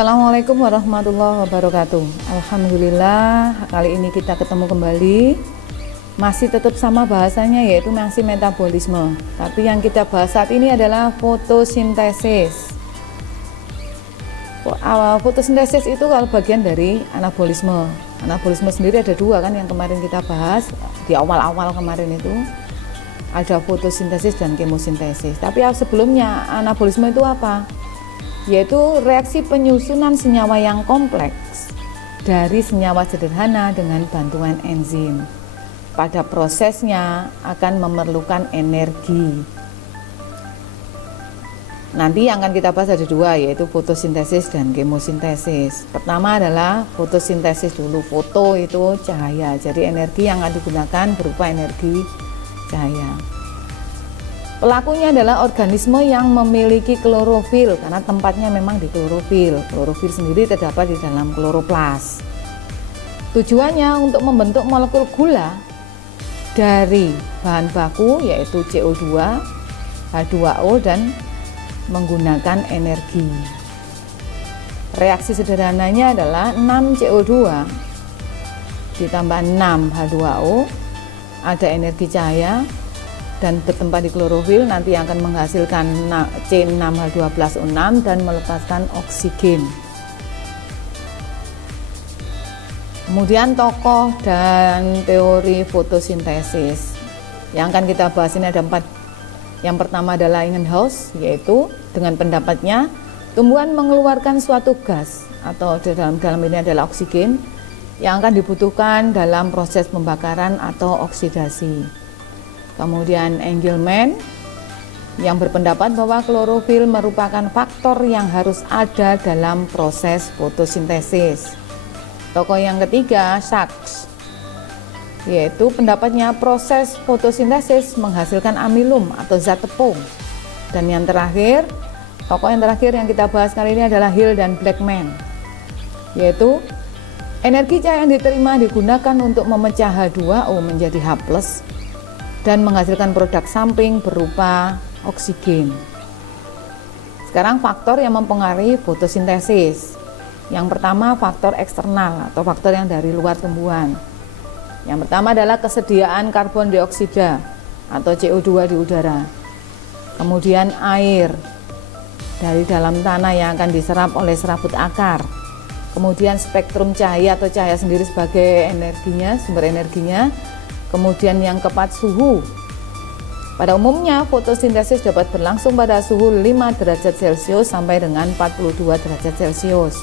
Assalamualaikum warahmatullahi wabarakatuh. Alhamdulillah, kali ini kita ketemu kembali. Masih tetap sama bahasanya, yaitu masih metabolisme. Tapi yang kita bahas saat ini adalah fotosintesis. Fotosintesis itu kalau bagian dari anabolisme. Anabolisme sendiri ada dua kan, yang kemarin kita bahas di awal-awal kemarin itu. Ada fotosintesis dan kemosintesis. Tapi sebelumnya anabolisme itu apa? Yaitu reaksi penyusunan senyawa yang kompleks dari senyawa sederhana dengan bantuan enzim. Pada prosesnya akan memerlukan energi. Nanti yang akan kita bahas ada dua, yaitu fotosintesis dan kemosintesis. Pertama adalah fotosintesis dulu. Foto itu cahaya, jadi energi yang akan digunakan berupa energi cahaya. Pelakunya adalah organisme yang memiliki klorofil, karena tempatnya memang di klorofil. Klorofil sendiri terdapat di dalam kloroplas. Tujuannya untuk membentuk molekul gula dari bahan baku, yaitu CO2, H2O, dan menggunakan energi. Reaksi sederhananya adalah 6 CO2 ditambah 6 H2O, ada energi cahaya, dan bertempat di klorofil, nanti akan menghasilkan C6H12O6 dan melepaskan oksigen. Kemudian tokoh dan teori fotosintesis yang akan kita bahas ini ada 4. Yang pertama adalah Ingenhousz, yaitu dengan pendapatnya tumbuhan mengeluarkan suatu gas atau dalam ini adalah oksigen yang akan dibutuhkan dalam proses pembakaran atau oksidasi. Kemudian Engelmann yang berpendapat bahwa klorofil merupakan faktor yang harus ada dalam proses fotosintesis. Tokoh yang ketiga Sachs, yaitu pendapatnya proses fotosintesis menghasilkan amilum atau zat tepung. Dan yang terakhir, tokoh yang terakhir yang kita bahas kali ini adalah Hill dan Blackman, yaitu energi cahaya yang diterima digunakan untuk memecah H2O menjadi H+ dan menghasilkan produk samping berupa oksigen. Sekarang faktor yang mempengaruhi fotosintesis. Yang pertama faktor eksternal atau faktor yang dari luar tumbuhan. Yang pertama adalah kesediaan karbon dioksida atau CO2 di udara. Kemudian air dari dalam tanah yang akan diserap oleh serabut akar. Kemudian spektrum cahaya atau cahaya sendiri sebagai energinya, sumber energinya. Kemudian yang keempat suhu. Pada umumnya fotosintesis dapat berlangsung pada suhu 5 derajat Celcius sampai dengan 42 derajat Celcius.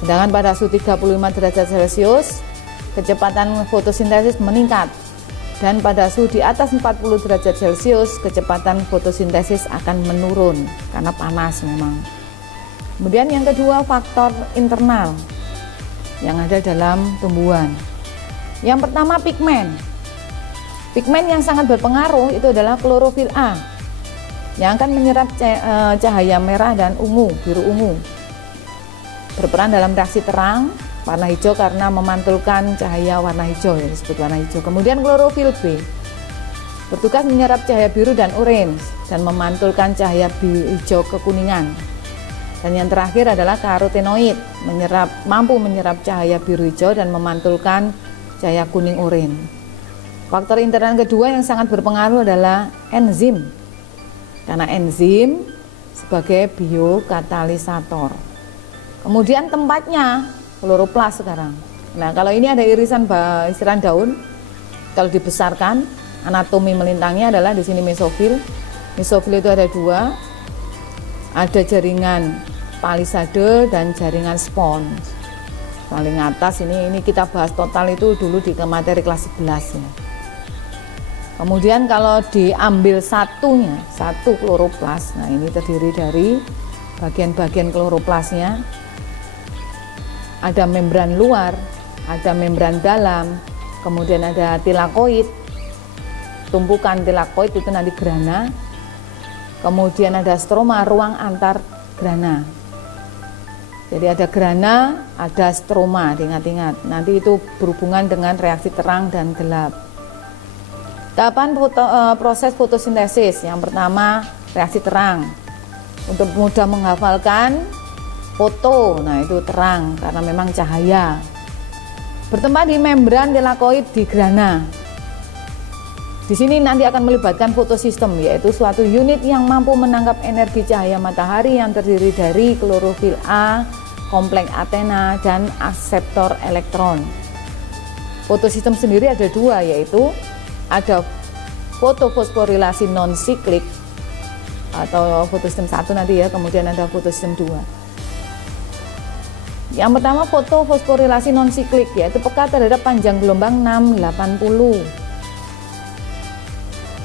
Sedangkan pada suhu 35 derajat Celcius kecepatan fotosintesis meningkat, dan pada suhu di atas 40 derajat Celcius kecepatan fotosintesis akan menurun karena panas memang. Kemudian yang kedua faktor internal yang ada dalam tumbuhan. Yang pertama pigmen. Pigmen yang sangat berpengaruh itu adalah klorofil A yang akan menyerap cahaya merah dan ungu, biru ungu. Berperan dalam reaksi terang warna hijau karena memantulkan cahaya warna hijau, yang disebut warna hijau. Kemudian klorofil B bertugas menyerap cahaya biru dan orange dan memantulkan cahaya hijau kekuningan. Dan yang terakhir adalah karotenoid, mampu menyerap cahaya biru hijau dan memantulkan cahaya kuning oranye. Faktor internal kedua yang sangat berpengaruh adalah enzim, karena enzim sebagai biokatalisator. Kemudian tempatnya kloroplas sekarang. Nah, kalau ini ada irisan daun, kalau dibesarkan anatomi melintangnya adalah di sini mesofil. Mesofil itu ada dua, ada jaringan palisade dan jaringan spons. Paling atas ini kita bahas total itu dulu di materi kelas 11 ya. Kemudian kalau diambil satu kloroplas, nah ini terdiri dari bagian-bagian kloroplasnya. Ada membran luar, ada membran dalam, kemudian ada tilakoid. Tumpukan tilakoid itu nanti grana. Kemudian ada stroma, ruang antar grana. Jadi ada grana, ada stroma, diingat-ingat. Nanti itu berhubungan dengan reaksi terang dan gelap. Tahapan proses fotosintesis. Yang pertama reaksi terang. Untuk mudah menghafalkan, foto, nah itu terang karena memang cahaya. Bertempat di membran tilakoid di grana. Di sini nanti akan melibatkan fotosistem, yaitu suatu unit yang mampu menangkap energi cahaya matahari yang terdiri dari klorofil A, kompleks Athena, dan akseptor elektron. Fotosistem sendiri ada dua, yaitu ada fotofosforilasi non-siklik atau fotosistem 1 nanti ya, kemudian ada fotosistem 2. Yang pertama fotofosforilasi non-siklik, yaitu peka terhadap panjang gelombang 680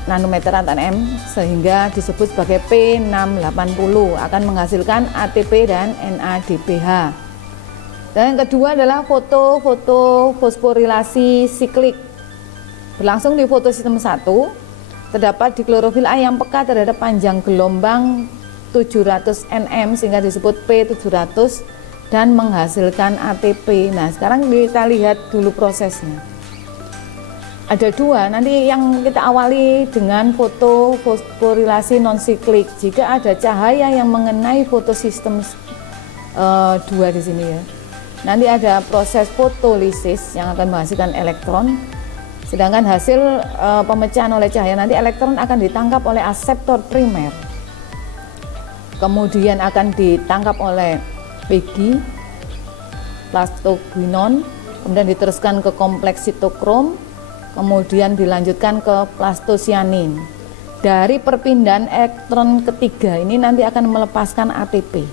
nanometer atau nm, sehingga disebut sebagai P680, akan menghasilkan ATP dan NADPH. Dan yang kedua adalah fotofosforilasi siklik, berlangsung di fotosistem 1, terdapat di klorofil A yang peka terhadap panjang gelombang 700 nm sehingga disebut P700 dan menghasilkan ATP. Nah, sekarang kita lihat dulu prosesnya. Ada dua, nanti yang kita awali dengan fotofosforilasi non-siklik. Jika ada cahaya yang mengenai fotosistem 2 di sini ya. Nanti ada proses fotolisis yang akan menghasilkan elektron. Sedangkan hasil pemecahan oleh cahaya nanti elektron akan ditangkap oleh akseptor primer. Kemudian akan ditangkap oleh Pg, plastogwinon, kemudian diteruskan ke kompleks sitokrom, kemudian dilanjutkan ke plastosianin. Dari perpindahan elektron ketiga ini nanti akan melepaskan ATP.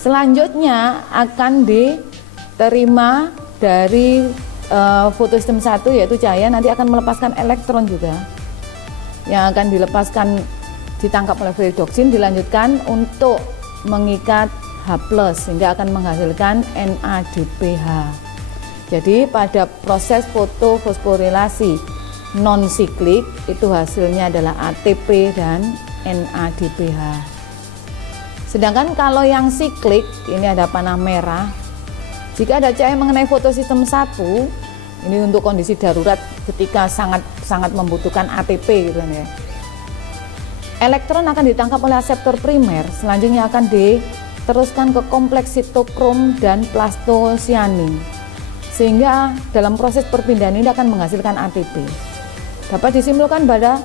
Selanjutnya akan diterima dari fotosistem 1, yaitu cahaya, nanti akan melepaskan elektron juga yang akan dilepaskan, ditangkap oleh redoxin, dilanjutkan untuk mengikat H+ sehingga akan menghasilkan NADPH. Jadi pada proses fotofosforilasi non-siklik itu hasilnya adalah ATP dan NADPH. Sedangkan kalau yang siklik, ini ada panah merah. Jika ada cahaya mengenai fotosistem 1, ini untuk kondisi darurat ketika sangat membutuhkan ATP gitu ya. Elektron akan ditangkap oleh akseptor primer, selanjutnya akan diteruskan ke kompleks sitokrom dan plastosianin. Sehingga dalam proses perpindahan ini akan menghasilkan ATP. Dapat disimpulkan pada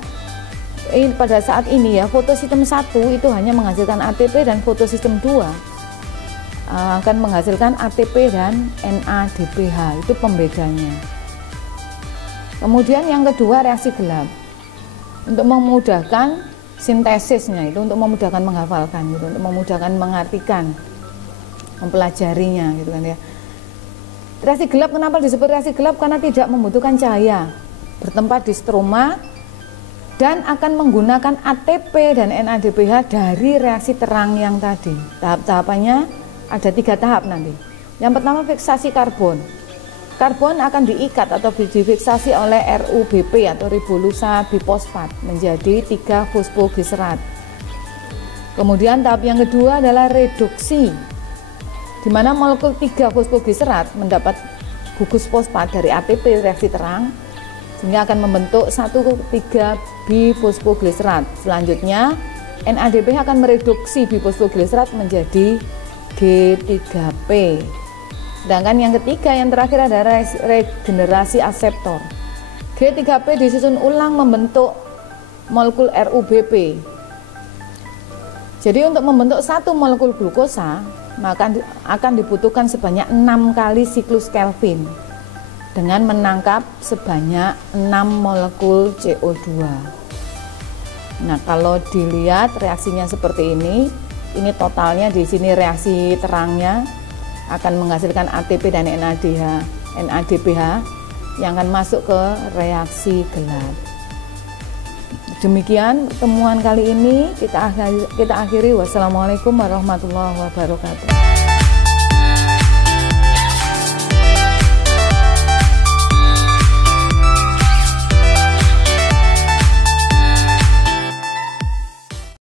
saat ini ya, fotosistem 1 itu hanya menghasilkan ATP dan fotosistem 2 akan menghasilkan ATP dan NADPH, itu pembedanya. Kemudian yang kedua reaksi gelap. Untuk memudahkan sintesisnya, itu untuk memudahkan menghafalkan gitu, untuk memudahkan mengartikan, mempelajarinya gitu kan ya. Reaksi gelap, kenapa disebut reaksi gelap? Karena tidak membutuhkan cahaya, bertempat di stroma dan akan menggunakan ATP dan NADPH dari reaksi terang yang tadi. Tahap-tahapannya ada 3 tahap nanti. Yang pertama fiksasi karbon. Karbon akan diikat atau difiksasi oleh RuBP atau ribolusa bifosfat menjadi 3 fosfogliserat. Kemudian tahap yang kedua adalah reduksi, di mana molekul 3 fosfogliserat mendapat gugus fosfat dari ATP reaksi terang sehingga akan membentuk 1,3 bifosfogliserat. Selanjutnya NADPH akan mereduksi bifosfogliserat menjadi G3P. Sedangkan yang ketiga, yang terakhir adalah regenerasi akseptor. G3P disusun ulang membentuk molekul RuBP. Jadi untuk membentuk 1 molekul glukosa, maka akan dibutuhkan sebanyak 6 kali siklus Kelvin dengan menangkap sebanyak 6 molekul CO2. Nah, kalau dilihat reaksinya seperti ini totalnya di sini reaksi terangnya akan menghasilkan ATP dan NADPH yang akan masuk ke reaksi gelap. Demikian pertemuan kali ini kita akhiri. Wassalamualaikum warahmatullahi wabarakatuh.